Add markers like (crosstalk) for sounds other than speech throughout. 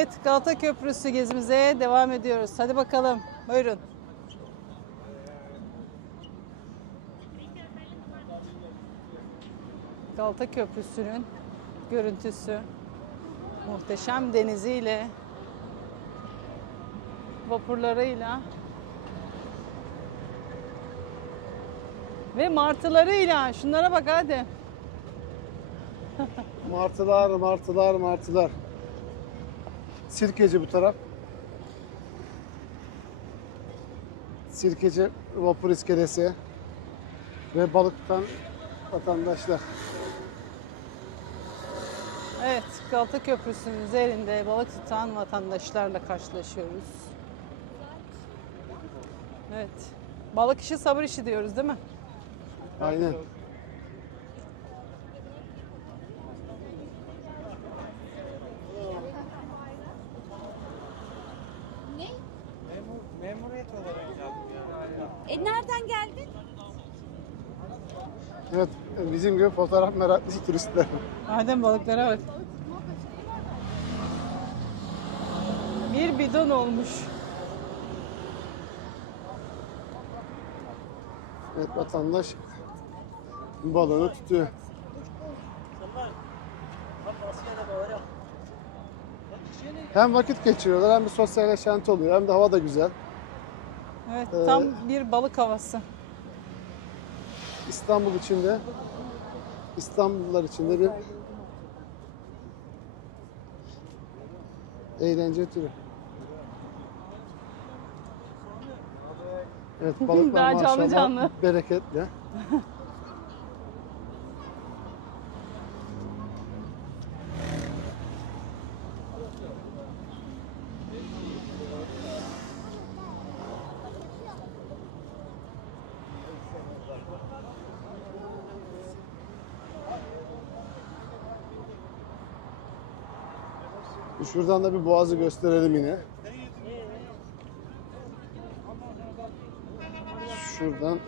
Evet, Galata Köprüsü gezimize devam ediyoruz. Hadi bakalım, buyurun. Galata Köprüsü'nün görüntüsü muhteşem deniziyle vapurlarıyla ve martılarıyla şunlara bak hadi. Martılar, martılar, martılar. Sirkeci bu taraf. Sirkeci vapur iskelesi ve balık tutan vatandaşlar. Evet, Galata Köprüsü'nün üzerinde balık tutan vatandaşlarla karşılaşıyoruz. Evet. Balık işi sabır işi diyoruz değil mi? Aynen. Gibi fotoğraf meraklısı turistler. Adem balıklara bak. Bir bidon olmuş. Evet, vatandaş balığını tutuyor. Hem vakit geçiriyorlar hem bir sosyal yaşantı oluyor hem de hava da güzel. Evet, Ee, tam bir balık havası. İstanbul içinde İstanbullular içinde bir eğlence türü. Evet balıklar Daha canlı maşallah canlı. bereketli. (laughs) Şuradan da bir boğazı gösterelim yine. Şuradan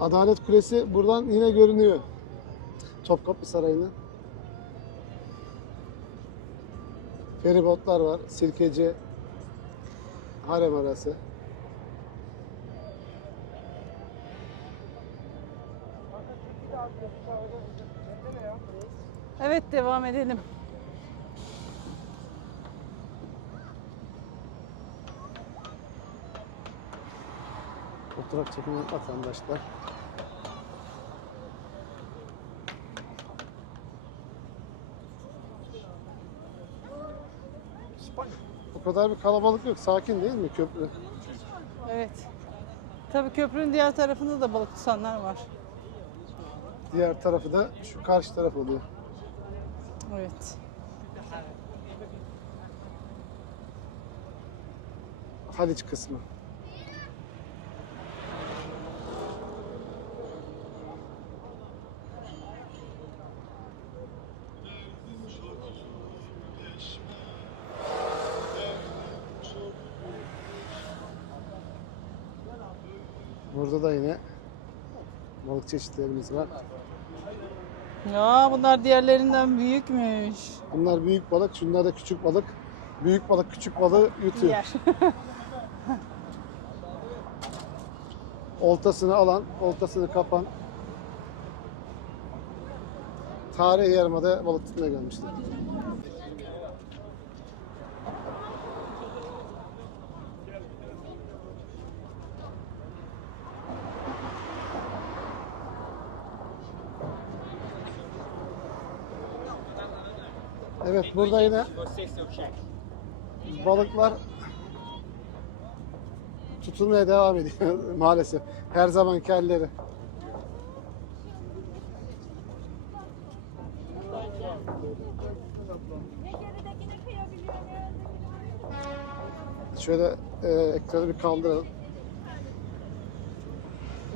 Adalet Kulesi buradan yine görünüyor. Topkapı Sarayı'nın. Feribotlar var. Sirkeci harem arası. Evet, devam edelim. Oturak çekilen vatandaşlar. O kadar bir kalabalık yok. Sakin değil mi köprü? Evet. Tabii köprünün diğer tarafında da balık tutanlar var. Diğer tarafı da şu karşı taraf oluyor. Evet. Haliç kısmı. Burada da yine balık çeşitlerimiz var. Ya bunlar diğerlerinden büyükmüş. Bunlar büyük balık, şunlar da küçük balık. Büyük balık küçük balığı yutuyor. Yer. (laughs) oltasını alan, oltasını kapan tarihi yarımada balık tutmaya gelmişler. Evet burada yine balıklar tutulmaya devam ediyor (laughs) maalesef. Her zaman kelleri. Şöyle e, ekranı bir kaldıralım.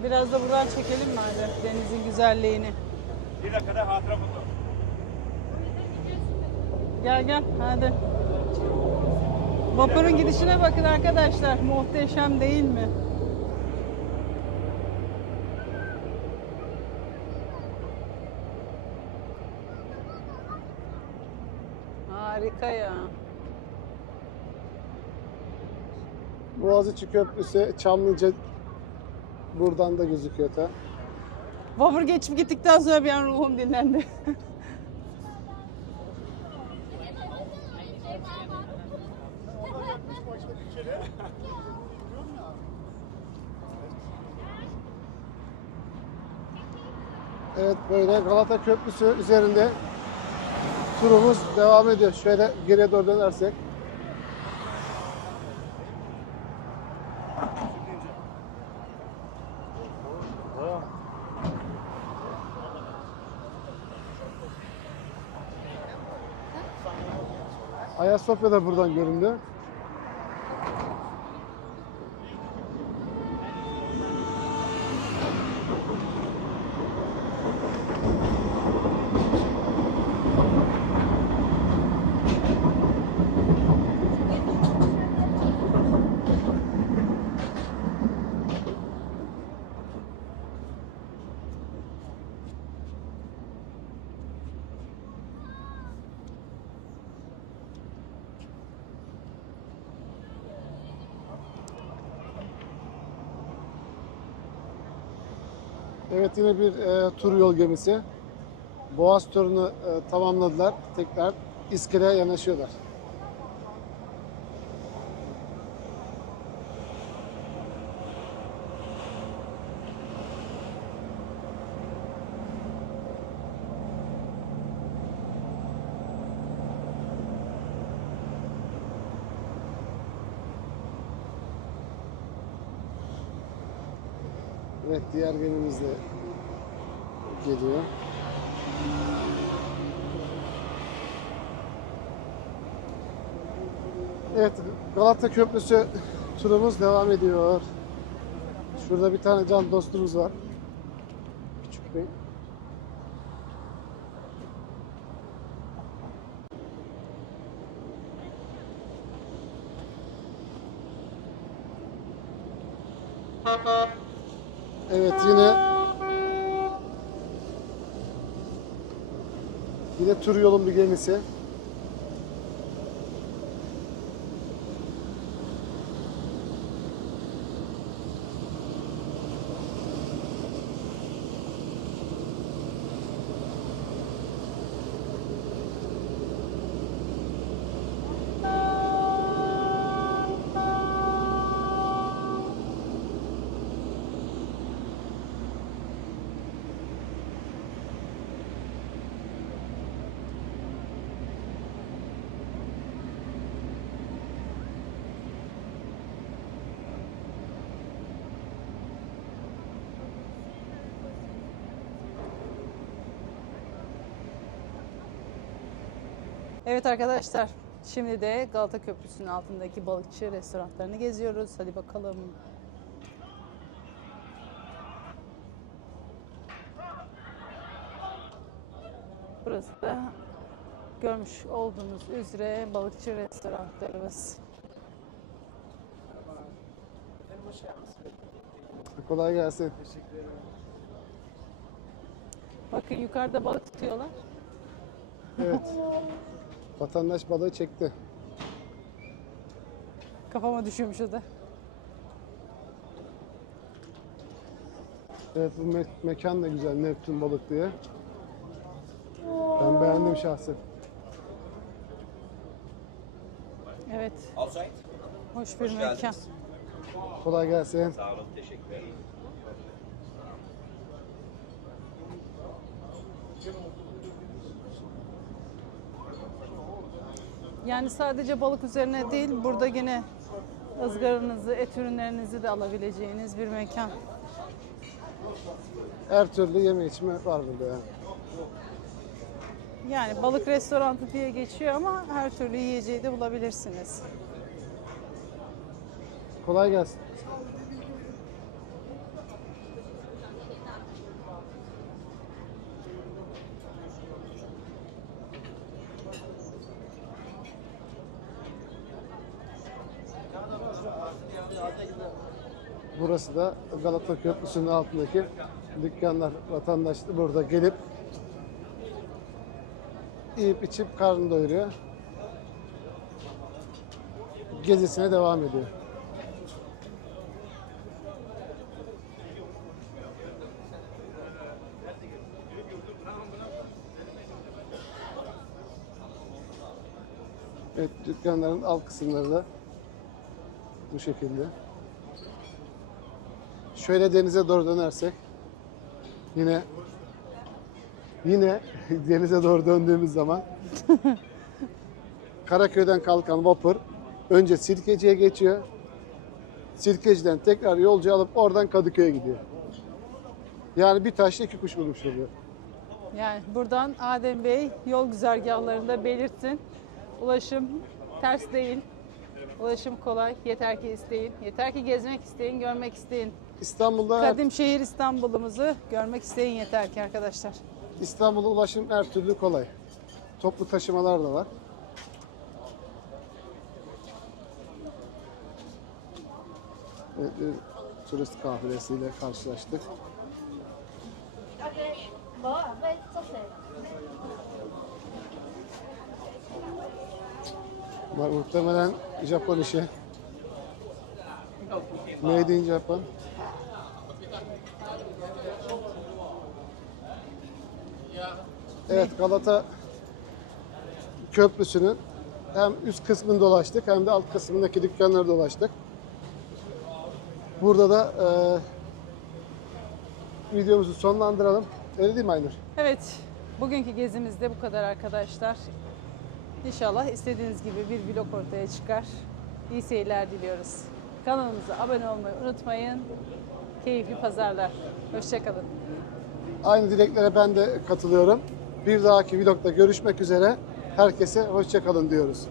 Biraz da buradan çekelim mi Adem? Denizin güzelliğini. Bir dakikada hatıra foto. Gel gel hadi. Vapurun gidişine bakın arkadaşlar. Muhteşem değil mi? Harika ya. Boğaziçi Köprüsü, Çamlıca buradan da gözüküyor ta. Vapur geçip gittikten sonra bir an ruhum dinlendi. (laughs) Evet böyle Galata Köprüsü üzerinde turumuz devam ediyor. Şöyle geriye doğru dönersek. Ayasofya da buradan göründü. Evet yine bir e, tur yol gemisi. Boğaz turunu e, tamamladılar. Tekrar İskele'ye yanaşıyorlar. Evet diğer gemimiz de geliyor. Evet Galata Köprüsü turumuz devam ediyor. Şurada bir tane can dostumuz var. Küçük bey. Evet yine yine tur yolun bir gemisi. Evet arkadaşlar, şimdi de Galata Köprüsü'nün altındaki balıkçı restoranlarını geziyoruz. Hadi bakalım. Burası da görmüş olduğunuz üzere balıkçı restoranlarımız. Kolay gelsin. Bakın yukarıda balık tutuyorlar. Evet. (laughs) Vatandaş balığı çekti. Kafama düşüyormuş o da. Evet bu me- mekan da güzel Neptün balık diye. Ben beğendim şahsen. Evet, Outside. hoş bir Hoş mekan. geldiniz. Kolay gelsin. Sağ olun, teşekkür ederim. Yani sadece balık üzerine değil, burada yine ızgaranızı, et ürünlerinizi de alabileceğiniz bir mekan. Her türlü yeme içme var burada yani. Yani balık restoranı diye geçiyor ama her türlü yiyeceği de bulabilirsiniz. Kolay gelsin. Burası da Galata Köprüsü'nün altındaki dükkanlar. Vatandaş burada gelip yiyip içip karnını doyuruyor. gezisine devam ediyor. Evet, dükkanların alt kısımları da bu şekilde. Şöyle denize doğru dönersek yine yine (laughs) denize doğru döndüğümüz zaman (laughs) Karaköy'den kalkan vapur önce Sirkeci'ye geçiyor. Sirkeci'den tekrar yolcu alıp oradan Kadıköy'e gidiyor. Yani bir taşla iki kuş vurmuş oluyor. Yani buradan Adem Bey yol güzergahlarında belirtin. Ulaşım ters değil. Ulaşım kolay. Yeter ki isteyin. Yeter ki gezmek isteyin, görmek isteyin. İstanbul'da Kadim şehir İstanbul'umuzu görmek isteyin yeter ki arkadaşlar. İstanbul'a ulaşım her türlü kolay. Toplu taşımalar da var. Evet, bir turist kafilesiyle karşılaştık. Muhtemelen Japon işi. Made in Japan. Evet Galata Köprüsü'nün hem üst kısmını dolaştık hem de alt kısmındaki dükkanları dolaştık. Burada da e, videomuzu sonlandıralım. Öyle değil mi Aynur? Evet, bugünkü gezimiz de bu kadar arkadaşlar. İnşallah istediğiniz gibi bir vlog ortaya çıkar. İyi seyirler diliyoruz. Kanalımıza abone olmayı unutmayın. Keyifli pazarlar. Hoşçakalın. Aynı dileklere ben de katılıyorum. Bir dahaki vlogda görüşmek üzere. Herkese hoşçakalın diyoruz.